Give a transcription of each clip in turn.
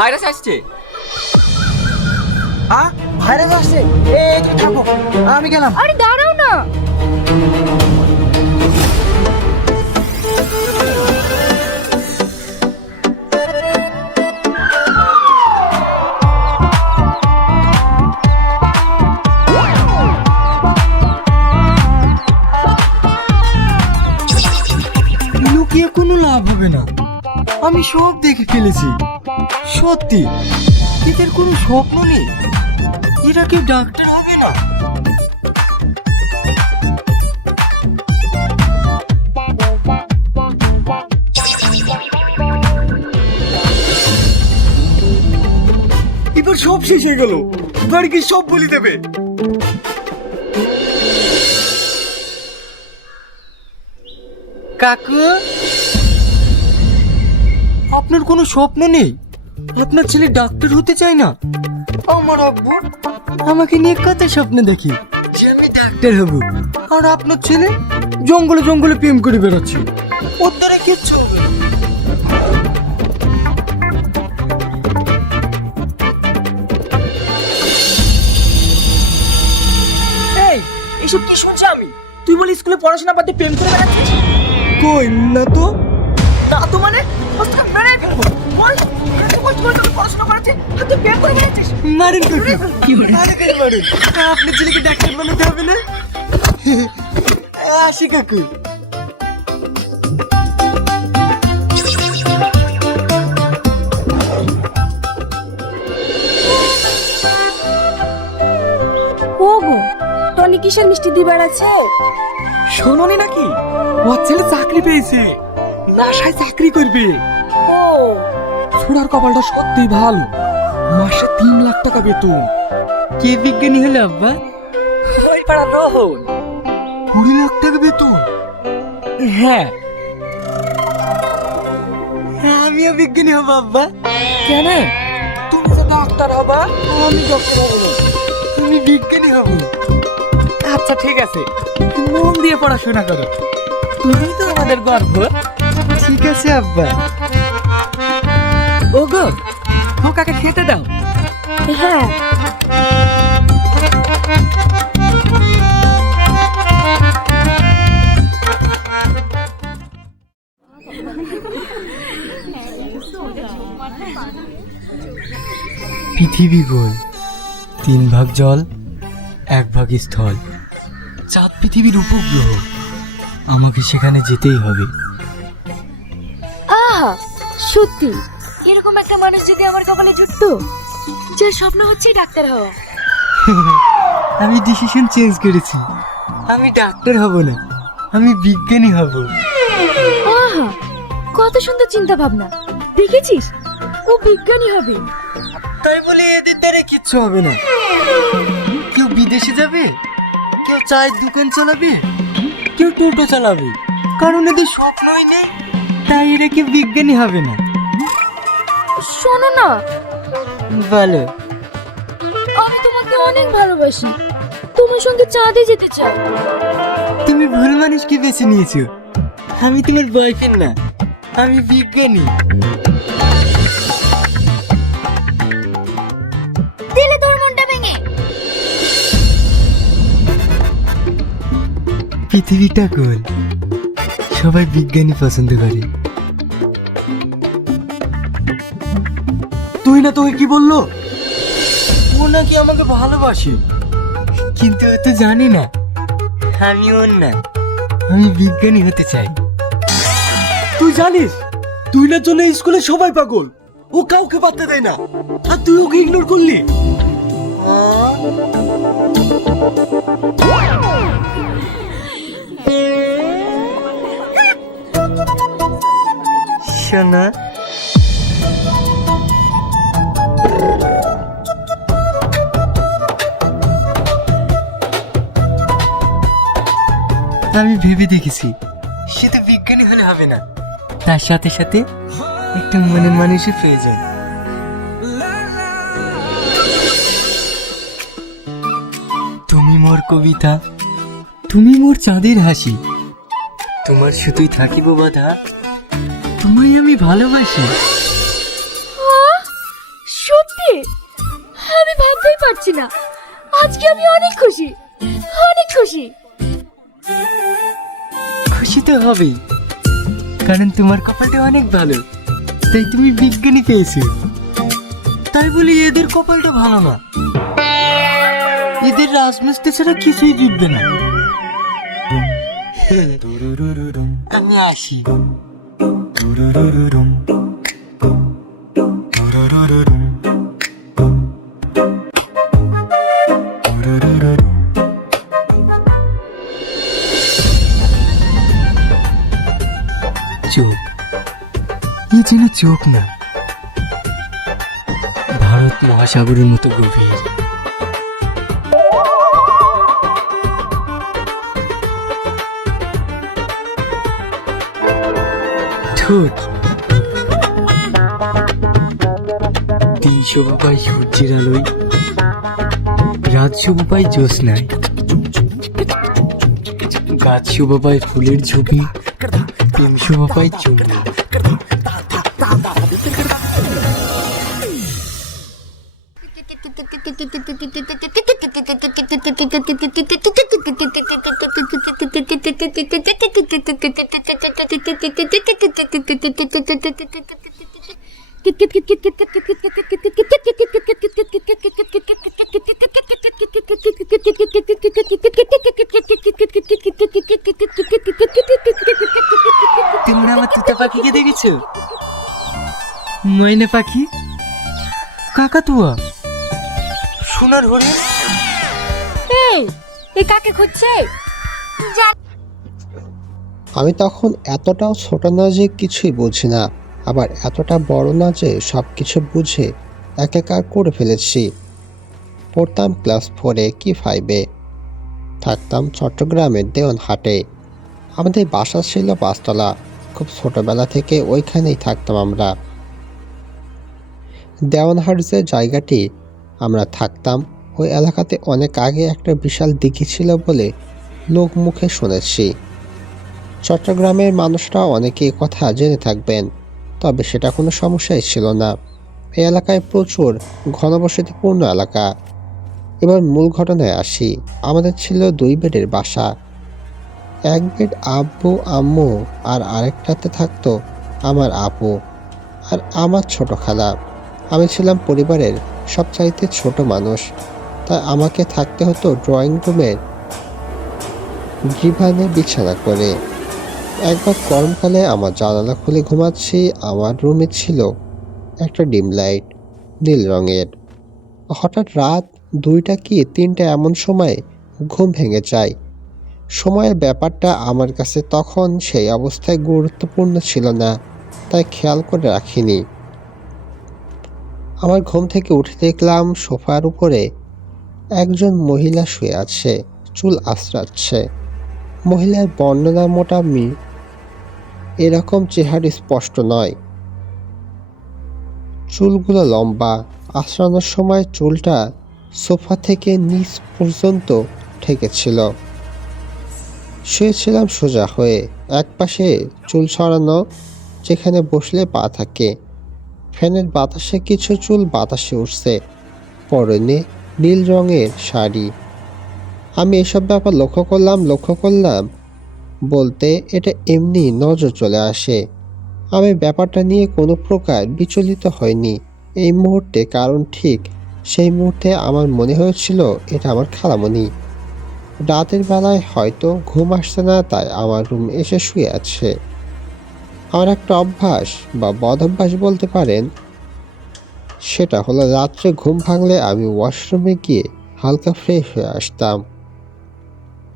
Virus আসছে। Virus আসছে। তুমি থাকো, আমি গেলাম। আরে দাঁড়াও না। লুকিয়ে কোনো লাভ হবে না, আমি সব দেখে ফেলেছি। সত্যি এদের কোনো স্বপ্ন নেই, এরা কেউ ডাক্তার হবে না। এবার সব শেষ হয়ে গেল, বাড়িকে সব বলে দেবে। কাকু, আপনার কোনো স্বপ্ন নেই? আপনার ছেলে ডাক্তার হতে চায় না? আমার আব্বু আমাকে নিয়ে কত স্বপ্ন দেখি যে আমি ডাক্তার হব, আর আপনার ছেলে জঙ্গলে জঙ্গলে প্রেম করে বেড়াচ্ছে। ওর দ্বারা কিচ্ছু হবে না। এই এসব কি শুনছি আমি? তুই বলি স্কুলে পড়াশোনা বাদ দিয়ে প্রেম করে বেড়াচ্ছিস? কই না তো। তা তো মানে তোকে মেরে ফেলবো। বল, এত কষ্ট করে তোকে পড়াশোনা করাচ্ছি আর তুই প্রেম করে বেড়াচ্ছিস? মারেন কাকু, মারেন। আপনার ছেলেকে ডাক্তার বানাতে হবে না? আসি কাকু। ওগো, টনি কিসের মিষ্টি দিয়ে বেড়াচ্ছে? শোনোনি নাকি ওর ছেলে চাকরি পেয়েছে, নাসায় চাকরি করবে। ও ছোড়ার কপালটা সত্যি ভালো, মাসে 3 লাখ টাকা বেতন। কে বিজ্ঞানী হলে আব্বা? ওই পাড়া রোহন। 20 লাখ টাকা বেতন? হ্যাঁ। আমিও বিজ্ঞানী হব আব্বা। কেন? তুমি তো ডাক্তার হবা। আমি ডক্টর হব না, আমি বিজ্ঞানী হব। আচ্ছা ঠিক আছে, মন দিয়ে পড়াশোনা করো, তুমি তো আমাদের গর্ব। ঠিক আছে আব্বা। ওগো, খোকাকে খেতে দাও। হ্যাঁ। পৃথিবী গোল, 3 ভাগ জল, 1 ভাগ স্থল। চাঁদ পৃথিবীর উপগ্রহ, আমাকে সেখানে যেতেই হবে। আহা, সত্যি এরকম একটা মানুষ যদি আমার কপালে জুটতো, যার স্বপ্ন হচ্ছে ডাক্তার হওয়া। আমি ডিসিশন চেঞ্জ করেছি, আমি ডাক্তার হব না, আমি বিজ্ঞানী হব। আহা, কত সুন্দর চিন্তা ভাবনা। দেখেছিস, ও বিজ্ঞানী হবে। তাই বলে এদের দ্বারা কিচ্ছু হবে না। কেউ বিদেশে যাবে, কেউ চায়ের দোকান চালাবে, কেউ টোটো চালাবে, কারণ এদের স্বপ্নই নেই, তাই এরা কেউ বিজ্ঞানী হবে না। শোনো না, বলো। আমি তোমাকে অনেক ভালোবাসি, তোমার সঙ্গে চাঁদে যেতে চাই। তুমি ভুল মানুষকে বেছে নিয়েছো, আমি তোমার বয়ফ্রেন্ড না, আমি বিজ্ঞানী। দিলে তোর মনটা ভেঙে। পৃথিবীটা গোল, সবাই বিজ্ঞানী পছন্দ করে। তুই না তোকে কি বললো? ও নাকি আমাকে ভালোবাসে, কিন্তু ও তো জানি না আমি ওর না, আমি বিজ্ঞানী হতে চাই। তুই জানিস, তুই না জন্য স্কুলে সবাই পাগল, ও কাউকে পাত্তা দেয় না, আর তুই ওকে ইগনোর করলি। শোনা, আমি ভেবে দেখেছি, সে তো বিজ্ঞানী হলে হবে না, তার সাথে সাথে একটা মনের মানুষের প্রয়োজন। তুমি মোর কবিতা, তুমি মোর চাঁদের হাসি, তোমার শুধুই থাকিব বাধা, তোমায় আমি ভালোবাসি। পারছি না। আজকে আমি অনেক খুশি, অনেক খুশি। খুশি তো হবেই, কারণ তোমার কপালটা অনেক ভালো, তাই তুমি বিজ্ঞানী পেয়েছো। তাই বলি এদের কপালটা ভালো না, এদের রাজমিস্ত্রি ছাড়া কিছুই জুটবে না। আমি আসি। চোখ, এ যেন চোখ না, ভারত মহাসাগরের মতো গভীর। ঠোঁট, 300 পাই সূর্যের আলোয়, রাত শোভা পাই জ্যোৎস্নায়, গাছ শোভা পাই ফুলের ঝুঁকি, প্রেম শোভা পাই চুমকি। তোমরা আমার তুতা পাখিকে দেখেছো? ময়না পাখি, কাকাতুয়া, সোনার হরিণ। এই কাকে খুঁজছে? আমি তখন এতটাও ছোট না যে কিছুই বুঝি না, আবার এতটা বড় না যে সব কিছু বুঝে একাকার করে ফেলেছি। পড়তাম ক্লাস 4-এ কি 5-এ। থাকতাম চট্টগ্রামের দেওয়ানহাটে। আমাদের বাসা ছিল 5 তলা। খুব ছোটবেলা থেকে ওইখানেই থাকতাম আমরা। দেওয়ানহাট যে জায়গাটি আমরা থাকতাম, ওই এলাকাতে অনেক আগে একটা বিশাল দিঘি ছিল বলে লোক মুখে শুনেছি। চট্টগ্রামের মানুষরা অনেকে কথা জেনে থাকবেন, তবে সেটা কোনো সমস্যাই ছিল না। এই এলাকায় প্রচুর ঘনবসতিপূর্ণ এলাকা। এবার মূল ঘটনায় আসি। আমাদের ছিল 2 বেডের বাসা। এক বেড আব্বু আম্মু, আর আরেকটাতে থাকতো আমার আপু আর আমার ছোট খালা। আমি ছিলাম পরিবারের সবচাইতে ছোট মানুষ, তাই আমাকে থাকতে হতো ড্রয়িং রুমের ডিভানে বিছানা করে। একবার গরমকালে আমার জানালা খুলে ঘুমাচ্ছি, আমার রুমে ছিল একটা ডিম লাইট, নীল রঙের। হঠাৎ রাত 2টা কি 3টা এমন সময় ঘুম ভেঙে যায়। সময়ের ব্যাপারটা আমার কাছে তখন সেই অবস্থায় গুরুত্বপূর্ণ ছিল না, তাই খেয়াল করে রাখিনি। আমার ঘুম থেকে উঠে দেখলাম সোফার উপরে একজন মহিলা শুয়ে আছে, চুল আঁচড়াচ্ছে। মহিলার বর্ণনা মোটামুটি এরকম, চেহারা স্পষ্ট নয়, চুলগুলো লম্বা, আঁচড়ানোর সময় চুলটা সোফা থেকে নিচ পর্যন্ত ঠেকেছিল। শুয়েছিলাম সোজা হয়ে, একপাশে চুল ছড়ানো, যেখানে বসলে পা থাকে। ফ্যানের বাতাসে কিছু চুল বাতাসে উঠছে। পরনে নীল রঙের শাড়ি। আমি এসব ব্যাপার লক্ষ্য করলাম বলতে এটা এমনি নজর চলে আসে। আমি ব্যাপারটা নিয়ে কোনো প্রকার বিচলিত হয়নি এই মুহূর্তে, কারণ ঠিক সেই মুহূর্তে আমার মনে হয়েছিল এটা আমার খালামণি। রাতের বেলায় হয়তো ঘুম আসছে না, তাই আমার রুম এসে শুয়ে আছে। আমার একটা অভ্যাস বা বদ অভ্যাস বলতে পারেন, সেটা হলো রাত্রে ঘুম ভাঙলে আমি ওয়াশরুমে গিয়ে হালকা ফ্রেশ হয়ে আসতাম।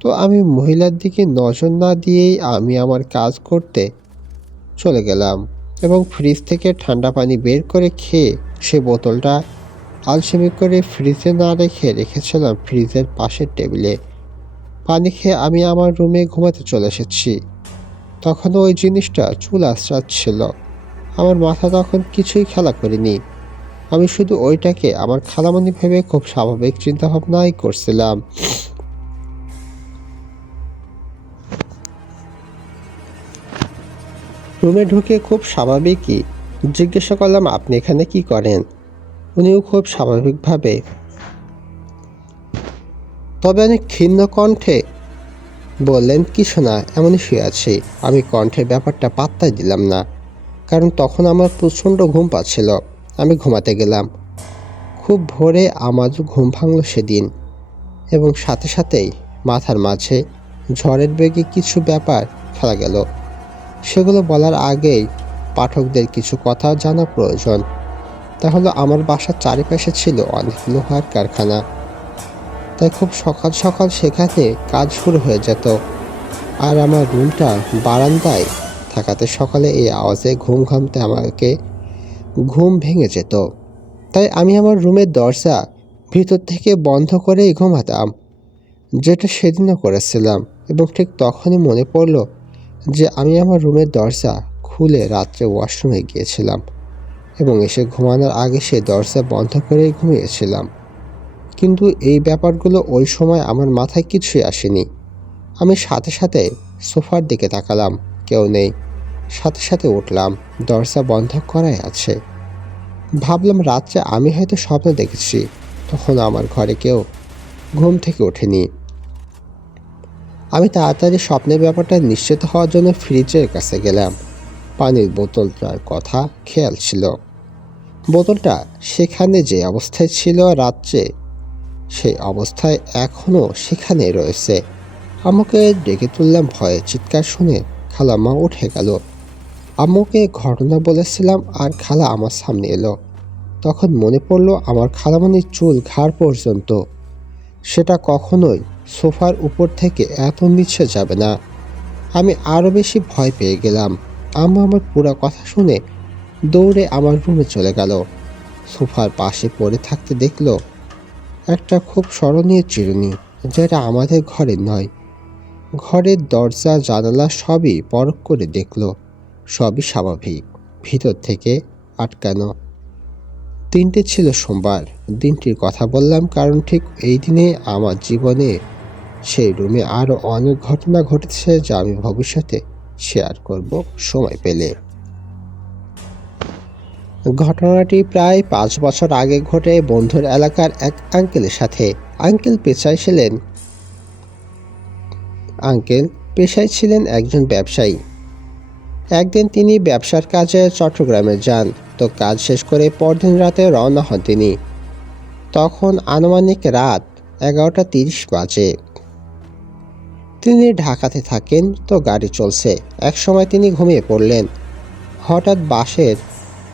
তো আমি মহিলার দিকে নজর না দিয়েই আমি আমার কাজ করতে চলে গেলাম এবং ফ্রিজ থেকে ঠান্ডা পানি বের করে খেয়ে সে বোতলটা আলসেমি করে ফ্রিজে না রেখেছিলাম ফ্রিজের পাশের টেবিলে। পানি খেয়ে আমি আমার রুমে ঘুমাতে চলে এসেছি। তখনও ওই জিনিসটা চুল আঁচড়াচ্ছিল। আমার মাথা তখন কিছুই খেলা করিনি। আমি শুধু ওইটাকে আমার খালামণি ভেবে খুব স্বাভাবিক চিন্তাভাবনাই করছিলাম। রুমে ঢুকে খুব স্বাভাবিকই জিজ্ঞাসা করলাম, আপনি এখানে কি করেন? উনিও খুব স্বাভাবিকভাবে তবে অনেক ক্ষীণ কণ্ঠে বললেন, কিছু না, এমনই শুয়ে আছি। আমি কণ্ঠের ব্যাপারটা পাত্তাই দিলাম না, কারণ তখন আমার প্রচণ্ড ঘুম পাচ্ছিল। আমি ঘুমাতে গেলাম। খুব ভোরে আমারও ঘুম ভাঙল সেদিন, এবং সাথে সাথেই মাথার মাঝে ঝড়ের বেগে কিছু ব্যাপার খেলা গেল। সেগুলো বলার আগেই পাঠকদের কিছু কথা জানা প্রয়োজন। তা হলো, আমার বাসার চারিপাশে ছিল অনেক লোহার কারখানা, তাই খুব সকাল সকাল সেখানে কাজ শুরু হয়ে যেত। আর আমার রুমটা বারান্দায় থাকাতে সকালে এই আওয়াজে ঘুম ঘামতে আমাকে ঘুম ভেঙে যেত। তাই আমি আমার রুমের দরজা ভিতর থেকে বন্ধ করেই ঘুমাতাম, যেটা সেদিনও করেছিলাম। এবং ঠিক তখনই মনে পড়ল যে আমি আমার রুমের দরজা খুলে রাত্রে ওয়াশরুমে গিয়েছিলাম এবং এসে ঘুমানোর আগে সেই দরজা বন্ধ করেই ঘুমিয়েছিলাম। কিন্তু এই ব্যাপারগুলো ওই সময় আমার মাথায় কিছুই আসেনি। আমি সাথে সাথে সোফার দিকে তাকালাম, কেউ নেই। সাথে সাথে উঠলাম, দরজা বন্ধ করাই আছে। ভাবলাম রাত্রে আমি হয়তো স্বপ্ন দেখেছি। তখন আমার ঘরে কেউ ঘুম থেকে ওঠেনি। আমি তাড়াতাড়ি স্বপ্নের ব্যাপারটা নিশ্চিত হওয়ার জন্য ফ্রিজের কাছে গেলাম। পানির বোতলটার কথা খেয়াল ছিল। বোতলটা সেখানে যে অবস্থায় ছিল রাত্রে, সেই অবস্থায় এখনও সেখানে রয়েছে। আম্মুকে ডেকে তুললাম। ভয়ে চিৎকার শুনে খালাম্মা উঠে গেল। আম্মুকে ঘটনা বলেছিলাম আর খালা আমার সামনে এলো। তখন মনে পড়ল আমার খালামণির চুল ঘাড় পর্যন্ত। সেটা কখনোই সোফার উপর থেকে এত নিচে যাবে না। আমি আরও বেশি ভয় পেয়ে গেলাম। আম্মু আমার পুরো কথা শুনে দৌড়ে আমার রুমে চলে গেল। সোফার পাশে পড়ে থাকতে দেখল একটা খুব স্মরণীয় চিরুনি, যেটা আমাদের ঘরের নয়। ঘরের দরজা জানালা সবই পরখ করে দেখল, সবই স্বাভাবিক, ভিতর থেকে আটকানো। দিনটি ছিল সোমবার। দিনটির কথা বললাম কারণ ঠিক এই দিনে আমার জীবনে সেই রুমে আরও অনেক ঘটনা ঘটেছে, যা আমি ভবিষ্যতে শেয়ার করব সময় পেলে। ঘটনাটি প্রায় 5 বছর আগে ঘটে বন্ধুর এলাকার এক আঙ্কেলের সাথে। আঙ্কেল পেশায় ছিলেন একজন ব্যবসায়ী। একদিন তিনি ব্যবসার কাজে চট্টগ্রামে যান। তো কাজ শেষ করে পরদিন রাতে রওনা হন তিনি। তখন আনুমানিক রাত 11:30 বাজে। তিনি ঢাকাতে থাকেন। তো গাড়ি চলছে। একসময় তিনি ঘুমিয়ে পড়লেন। হঠাৎ বাসের